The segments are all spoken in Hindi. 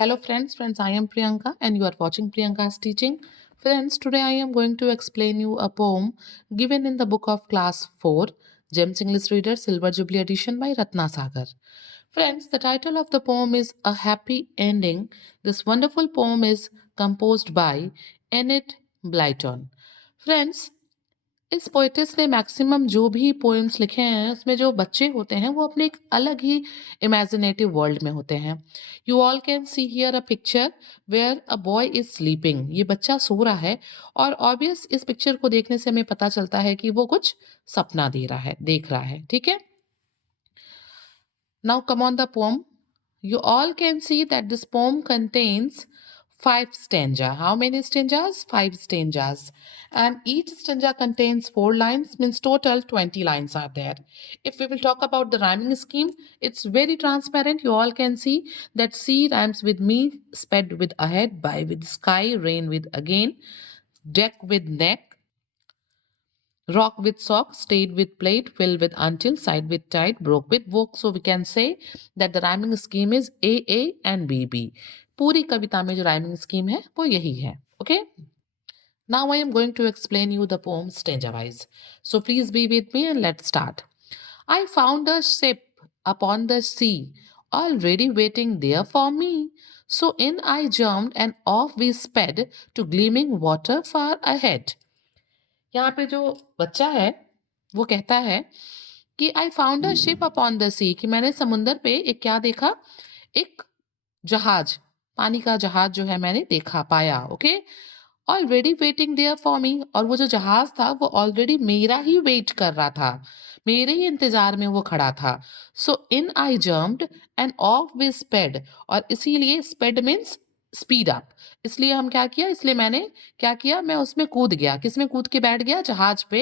Hello friends, I am Priyanka and you are watching Priyanka's teaching. Friends, today I am going to explain you a poem given in the book of class 4, Gems English Reader Silver Jubilee edition by Ratna Sagar. Friends, the title of the poem is A Happy Ending. This wonderful poem is composed by Enid Blyton. Friends, इस पोएटिस ने मैक्सिमम जो भी पोएम्स लिखे हैं उसमें जो बच्चे होते हैं वो अपने एक अलग ही इमेजिनेटिव वर्ल्ड में होते हैं. You all can see here a picture where a boy is sleeping. ये बच्चा सो रहा है और ऑब्वियस इस पिक्चर को देखने से हमें पता चलता है कि वो कुछ सपना देख रहा है. ठीक है. Now come on the pome. You all can see that this poem contains 5 stanza. How many stanzas? 5 stanzas. And each stanza contains 4 lines, means total 20 lines are there. If we will talk about the rhyming scheme, it's very transparent. You all can see that sea rhymes with me, sped with ahead, by with sky, rain with again, deck with neck, rock with sock, stayed with played, fill with until, side with tied, broke with woke. So we can say that the rhyming scheme is A and B. पूरी कविता में जो rhyming scheme है वो यही है. Okay? Now I am going to explain you the poem stanza wise. So please be with me and let's start. I found a ship upon the sea, already waiting there for me. So in I jumped and off we sped to gleaming water far ahead. यहाँ पे जो बच्चा है वो कहता है कि I found a ship upon the sea, कि मैंने समुंदर पे एक क्या देखा, एक जहाज, पानी का जहाज जो है मैंने देखा पाया. Okay. Already waiting there for me, और वो जो जहाज था वो ऑलरेडी मेरा ही वेट कर रहा था, मेरे ही इंतजार में वो खड़ा था. So in I jumped and off we sped, और इसीलिए स्पेड मीन्स स्पीड अप. इसलिए हम क्या किया, इसलिए मैंने क्या किया, मैं उसमें कूद गया. किसमें कूद के बैठ गया, जहाज पे.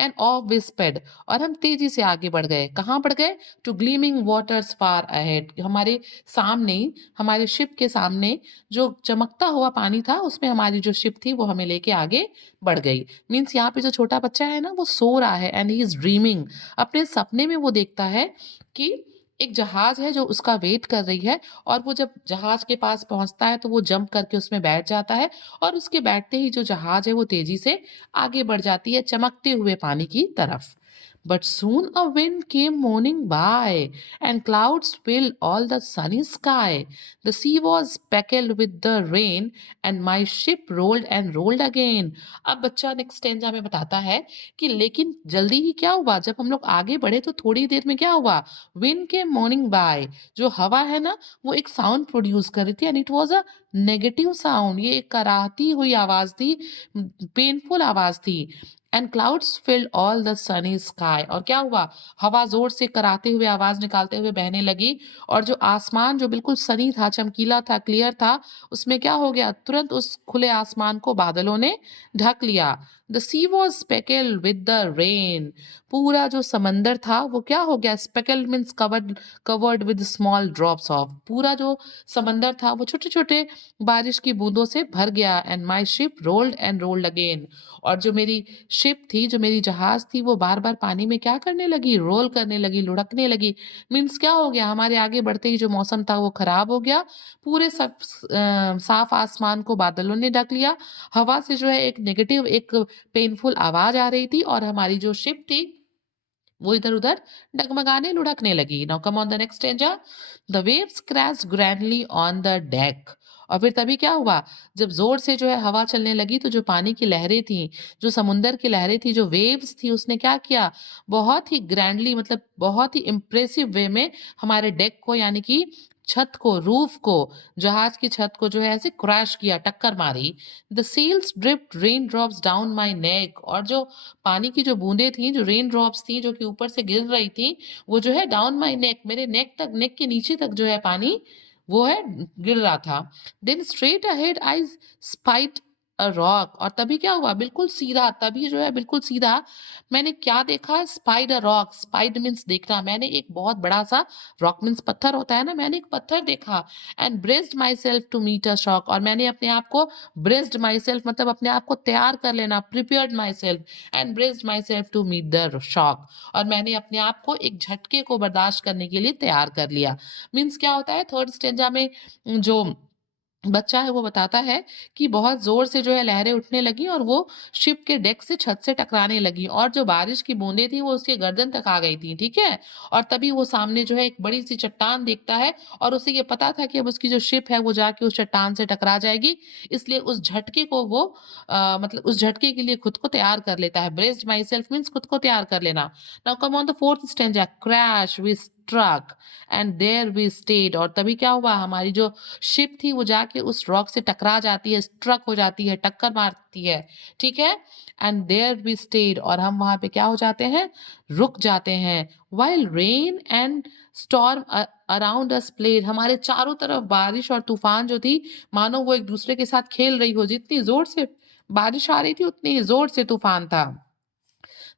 एंड ऑफ वी स्पेड, और हम तेजी से आगे बढ़ गए. कहाँ बढ़ गए, to gleaming waters far ahead, हमारे सामने, हमारे शिप के सामने जो चमकता हुआ पानी था उसमें हमारी जो शिप थी वो हमें लेके आगे बढ़ गई. मीन्स यहाँ पे जो छोटा बच्चा है ना वो सो रहा है एंड ही इज ड्रीमिंग. अपने सपने में वो देखता है कि एक जहाज है जो उसका वेट कर रही है, और वो जब जहाज के पास पहुंचता है तो वो जंप करके उसमें बैठ जाता है, और उसके बैठते ही जो जहाज है वो तेजी से आगे बढ़ जाती है चमकते हुए पानी की तरफ. But soon a wind came moaning by, and clouds filled all the sunny sky. The sea was speckled with the rain, and my ship rolled and rolled again. अब बच्चा नेक्स्ट स्टेंजा में बताता है कि लेकिन जल्दी ही क्या हुआ, जब हम लोग आगे बढ़े तो थोड़ी देर में क्या हुआ, विंड के मॉर्निंग बाय, जो हवा है ना वो एक साउंड प्रोड्यूस कर रही थी, and it was a negative sound. ये एक कराहती हुई आवाज थी, पेनफुल आवाज थी. And clouds field all the Sunny sky, और क्या हुआ, हवा जोर से कराते हुए आवाज निकालते हुए बहने लगी, और जो आसमान जो बिल्कुल सनी था, चमकीला था, क्लियर था, उसमें क्या हो गया, तुरंत उस खुले आसमान को बादलों ने ढक लिया. The sea was speckle with the rain, पूरा जो समंदर था वो क्या हो गया, speckle means covered, covered with small drops of, पूरा जो समंदर था वो छोटे छोटे बारिश की बूंदों से भर गया. And my ship rolled and rolled again, और जो मेरी शिप थी, जो मेरी जहाज थी, वो बार बार पानी में क्या करने लगी, रोल करने लगी, लुढ़कने लगी. मीन्स क्या हो गया, हमारे आगे बढ़ते ही जो मौसम था वो खराब हो गया, पूरे सब साफ आसमान को बादलों ने ढक लिया, हवा से जो है एक नेगेटिव, एक पेनफुल आवाज आ रही थी, और हमारी जो शिप थी वो इधर उधर डगमगाने लुढ़कने लगी. Now come on the next stanza. The waves crashed grandly on the deck, और फिर तभी क्या हुआ, जब जोर से जो है हवा चलने लगी तो जो पानी की लहरें थी, जो समुंदर की लहरें थी, जो वेव्स थी, उसने क्या किया, बहुत ही ग्रैंडली, मतलब बहुत ही इंप्रेसिव वे में हमारे डेक को, यानी कि छत को, रूफ को, जहाज की छत को जो है ऐसे क्रैश किया, टक्कर मारी. The sails dripped rain drops down my neck, और जो पानी की जो बूंदें थी, जो रेन ड्रॉप्स थी जो कि ऊपर से गिर रही थी, वो जो है डाउन माई नेक, मेरे नेक तक, नेक के नीचे तक जो है पानी वो है गिर रहा था. Then straight ahead I spite a rock, और तभी क्या हुआ, बिल्कुल सीधा, तभी जो है बिल्कुल सीधा मैंने क्या देखा, spied a rock. Spied means देखना, मैंने एक बहुत बड़ा सा, रॉक मीन्स पत्थर होता है ना, मैंने एक पत्थर देखा. And braced myself to meet a shock, और मैंने अपने आप को, ब्रेस्ड माई सेल्फ मतलब अपने आप को तैयार कर लेना, prepared myself, and braced myself to meet the shock, और मैंने अपने आप को एक झटके को बर्दाश्त करने के लिए तैयार कर लिया. मीन्स क्या होता है, थर्ड स्टेंजा में जो बच्चा है वो बताता है कि बहुत ज़ोर से जो है लहरें उठने लगीं और वो शिप के डेक से छत से टकराने लगी और जो बारिश की बूंदें थी वो उसके गर्दन तक आ गई थी, ठीक है? और तभी वो सामने जो है एक बड़ी-सी चट्टान देखता है और उसे ये पता था कि अब उसकी जो शिप है वो जाके उस चट्टान से टकरा जाएगी, इसलिए उस झटके को वो मतलब उस झटके के लिए खुद को तैयार कर लेता है। ब्रेस्ड माई सेल्फ मीन्स खुद को तैयार कर लेना। Now come on the 4th stanza crash we struck and there we stayed और तभी क्या हुआ हमारी जो शिप थी वो जाके उस रॉक से टकरा जाती है, स्ट्रक हो जाती है, टक्कर मारती है, ठीक है? एंड देयर वी स्टेड और हम वहाँ पे क्या हो जाते हैं? रुक जाते हैं। While rain and storm around us played हमारे चारों तरफ बारिश और तूफान जो थी, मानो वो एक-दूसरे के साथ खेल रही हो। जितनी ज़ोर से बारिश आ रही थी, उतनी ही ज़ोर से तूफान था।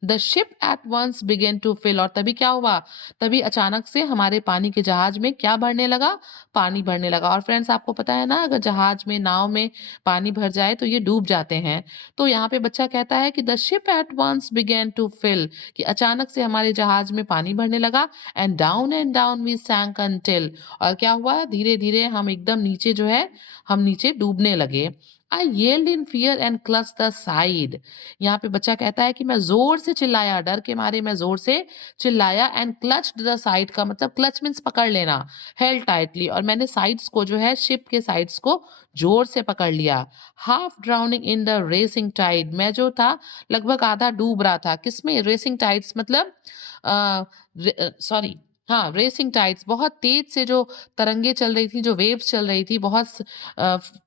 The ship at once began to fill और तभी क्या हुआ? तभी अचानक से हमारे पानी के जहाज में क्या भरने लगा? पानी भरने लगा और फ्रेंड्स आपको पता है ना अगर जहाज में, नाव में पानी भर जाए तो ये डूब जाते हैं। तो यहाँ पे बच्चा कहता है कि the ship at once began to fill कि अचानक से हमारे जहाज में पानी भरने लगा and down we sank until और क्या हुआ? धीरे-धीरे हम एकदम नीचे जो है, हम नीचे डूबने लगे। I yelled in fear and clutched the side यहाँ पे बच्चा कहता है कि मैं ज़ोर से चिल्लाया, डर के मारे मैं ज़ोर से चिल्लाया एंड क्लच्ड द साइड का मतलब क्लच मीन्स पकड़ लेना, हेल्ड टाइटली और मैंने साइड्स को जो है शिप के साइड्स को ज़ोर से पकड़ लिया। Half drowning in the racing tide मैं जो था लगभग आधा डूब रहा था। किसमें? रेसिंग टाइड्स मतलब सॉरी हाँ, रेसिंग टाइड्स बहुत तेज़ से जो तरंगे चल रही थी, जो वेव्स चल रही थी, बहुत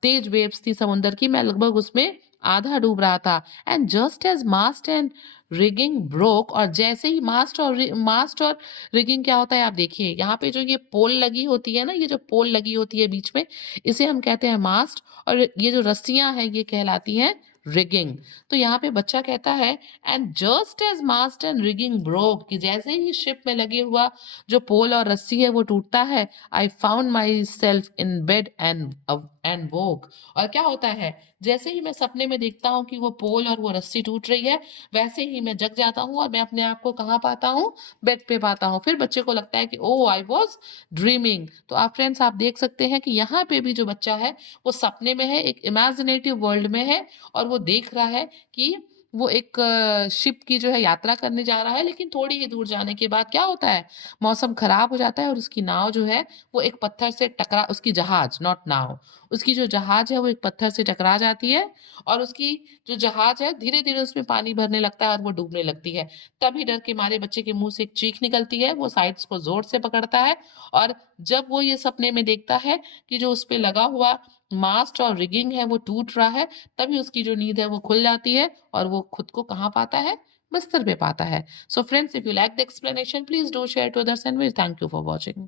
तेज़ वेव्स थी समुद्र की, मैं लगभग उसमें आधा डूब रहा था। And just as mast and rigging broke और जैसे ही मास्ट और रिगिंग क्या होता है आप देखिए यहाँ पे जो ये पोल लगी होती है ना ये जो पोल लगी होती है बीच में इसे हम कहते हैं मास्ट और ये जो रस्सियां हैं ये कहलाती हैं रिगिंग तो यहाँ पे बच्चा कहता है and just as mast and rigging broke कि जैसे ही शिप में लगे हुआ जो पोल और रस्सी है वो टूटता है I found myself in bed and woke और क्या होता है जैसे ही मैं सपने में देखता हूँ कि वो पोल और वो रस्सी टूट रही है वैसे ही मैं जग जाता हूँ और मैं अपने आप को कहाँ पाता हूँ बेड पे पाता हूँ फिर बच्चे को लगता है कि ओह आई वॉज ड्रीमिंग तो आप फ्रेंड्स आप देख सकते हैं कि यहाँ पे भी जो बच्चा है वो सपने में है एक इमेजिनेटिव वर्ल्ड में है और वो देख रहा है कि वो एक शिप की जो है यात्रा करने जा रहा है लेकिन थोड़ी ही दूर जाने के बाद क्या होता है मौसम खराब हो जाता है और उसकी नाव जो है वो एक पत्थर से टकरा उसकी जहाज नॉट नाव उसकी जो जहाज है वो एक पत्थर से टकरा जाती है और उसकी जो जहाज है धीरे-धीरे उसमें पानी भरने लगता है और वो डूबने लगती है। तभी डर के मारे बच्चे के मुँह से एक चीख निकलती है, वो साइड्स को ज़ोर से पकड़ता है और जब वो ये सपने में देखता है कि जो उस पे लगा हुआ मास्ट और रिगिंग है वो टूट रहा है, तभी उसकी जो नींद है वो खुल जाती है और वो खुद को कहाँ पाता है? बिस्तर पे पाता है। So friends if you like the explanation please do share to others and we thank you for watching.